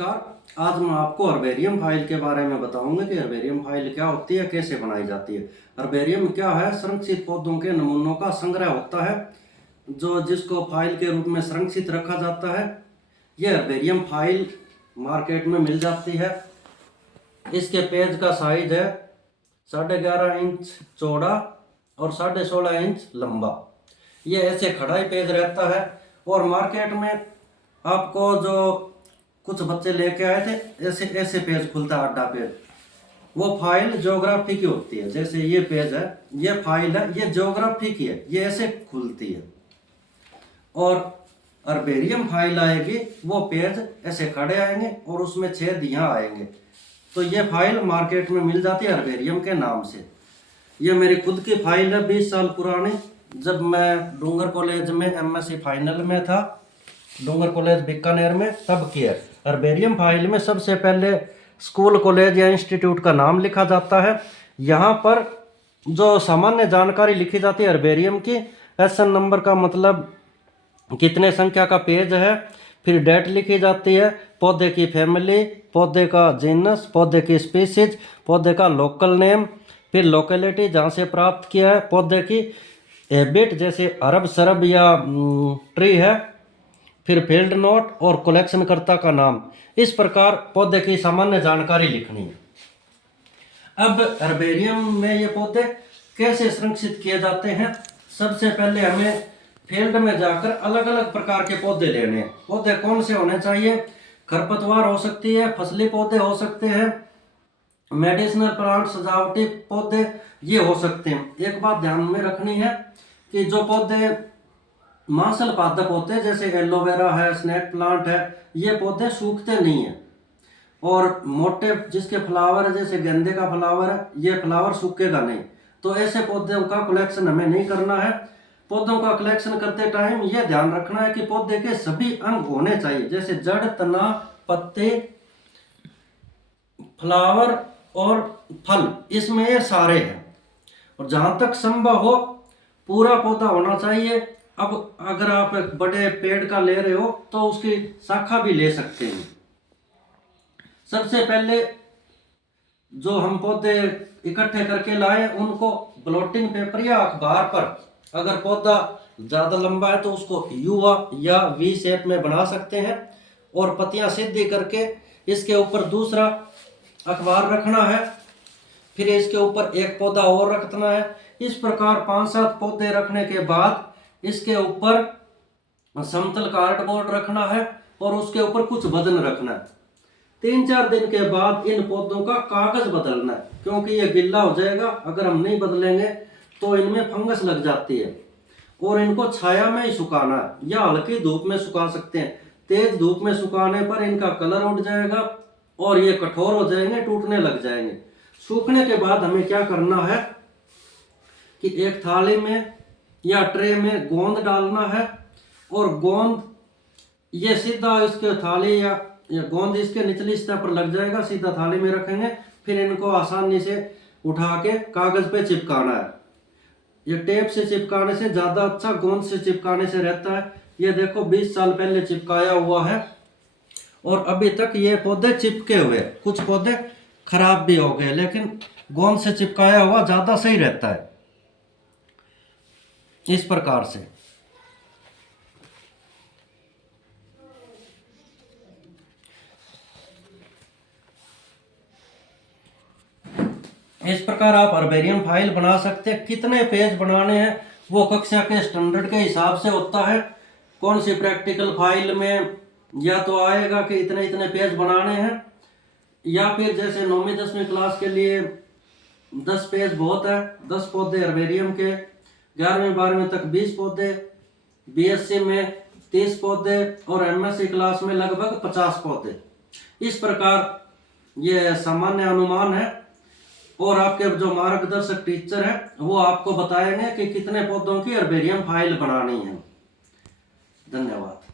नमस्कार। आज मैं आपको हर्बेरियम फाइल के बारे में बताऊंगा कि हर्बेरियम फाइल क्या होती है, कैसे बनाई जाती है। हर्बेरियम क्या है? संरक्षित पौधों के नमूनों का संग्रह होता है जो जिसको फाइल के रूप में संरक्षित रखा जाता है। यह हर्बेरियम फाइल मार्केट में मिल जाती है। इसके पेज का साइज है 11.5 इंच चौड़ा और 16.5 इंच लंबा। ये ऐसे खड़ा ही पेज रहता है और मार्केट में आपको जो कुछ बच्चे लेके आए थे ऐसे ऐसे पेज खुलता है, अड्डा पेज। वो फाइल ज्योग्राफी की होती है। जैसे ये पेज है, ये फाइल है, ये ज्योग्राफी की है, ये ऐसे खुलती है। और हर्बेरियम फाइल आएगी, वो पेज ऐसे खड़े आएंगे और उसमें छेद यहाँ आएंगे। तो ये फाइल मार्केट में मिल जाती है हर्बेरियम के नाम से। ये मेरी खुद की फाइल है, 20 साल पुरानी। जब मैं डूंगर कॉलेज में एमएससी फाइनल में था, डूंगर कॉलेज बीकानेर में, तब की है। हर्बेरियम फाइल में सबसे पहले स्कूल, कॉलेज या इंस्टीट्यूट का नाम लिखा जाता है। यहाँ पर जो सामान्य जानकारी लिखी जाती है हर्बेरियम की, एसएन नंबर का मतलब कितने संख्या का पेज है, फिर डेट लिखी जाती है, पौधे की फैमिली, पौधे का जीनस, पौधे की स्पीसीज, पौधे का लोकल नेम, फिर लोकेलिटी जहाँ से प्राप्त किया है, पौधे की हैबिट जैसे अरब सरब या ट्री है, फिर फील्ड नोट और कलेक्शनकर्ता का नाम। इस प्रकार पौधे की सामान्य जानकारी लिखनी है। अब हर्बेरियम में ये पौधे कैसे संरक्षित किए जाते हैं? सबसे पहले हमें फील्ड में जाकर अलग अलग प्रकार के पौधे लेने हैं। पौधे कौन से होने चाहिए? खरपतवार हो सकती है, फसली पौधे हो सकते हैं, मेडिसिनल प्लांट, सजावटी पौधे ये हो सकते हैं। एक बात ध्यान में रखनी है कि जो पौधे मांसल पादप होते हैं, जैसे एलोवेरा है, स्नेक प्लांट है, ये पौधे सूखते नहीं हैं। और मोटे जिसके फ्लावर है, जैसे गेंदे का फ्लावर है, ये फ्लावर सूखेगा नहीं। तो ऐसे पौधों का कलेक्शन हमें नहीं करना है। पौधों का कलेक्शन करते टाइम ये ध्यान रखना है कि पौधे के सभी अंग होने चाहिए, जैसे जड़, तना, पत्ते, फ्लावर और फल, इसमें ये सारे हैं। और जहाँ तक संभव हो पूरा पौधा होना चाहिए। अब अगर आप एक बड़े पेड़ का ले रहे हो तो उसकी शाखा भी ले सकते हैं। सबसे पहले जो हम पौधे इकट्ठे करके लाए उनको ब्लोटिंग पेपर या अखबार पर, अगर पौधा ज़्यादा लंबा है तो उसको यू या वी शेप में बना सकते हैं और पत्तियां सीधी करके इसके ऊपर दूसरा अखबार रखना है, फिर इसके ऊपर एक पौधा और रखना है। इस प्रकार 5-7 पौधे रखने के बाद इसके ऊपर समतल कार्डबोर्ड रखना है और उसके ऊपर कुछ वजन रखना है। 3-4 दिन के बाद इन पौधों का कागज बदलना है, क्योंकि ये गिल्ला हो जाएगा। अगर हम नहीं बदलेंगे तो इनमें फंगस लग जाती है। और इनको छाया में ही सुखाना है या हल्की धूप में सुखा सकते हैं। तेज धूप में सुखाने पर इनका कलर उड़ जाएगा और ये कठोर हो जाएंगे, टूटने लग जाएंगे। सूखने के बाद हमें क्या करना है कि एक थाली में या ट्रे में गोंद डालना है और गोंद ये सीधा इसके थाली या गोंद इसके निचली सतह पर लग जाएगा, सीधा थाली में रखेंगे। फिर इनको आसानी से उठा के कागज पे चिपकाना है। ये टेप से चिपकाने से ज़्यादा अच्छा गोंद से चिपकाने से रहता है। ये देखो 20 साल पहले चिपकाया हुआ है और अभी तक ये पौधे चिपके हुए। कुछ पौधे खराब भी हो गए, लेकिन गोंद से चिपकाया हुआ ज़्यादा सही रहता है। इस प्रकार से आप हर्बेरियम फाइल बना सकते हैं। कितने पेज बनाने हैं वो कक्षा के स्टैंडर्ड के हिसाब से होता है। कौन सी प्रैक्टिकल फाइल में या तो आएगा कि इतने इतने पेज बनाने हैं, या फिर जैसे 9वीं 10वीं क्लास के लिए 10 पेज बहुत है। 10 पौधे हर्बेरियम के, 11वीं 12वीं तक 20 पौधे, बीएससी में 30 पौधे और एमएससी क्लास में लगभग 50 पौधे। इस प्रकार ये सामान्य अनुमान है और आपके जो मार्गदर्शक टीचर है वो आपको बताएंगे कि कितने पौधों की हर्बेरियम फाइल बनानी है। धन्यवाद।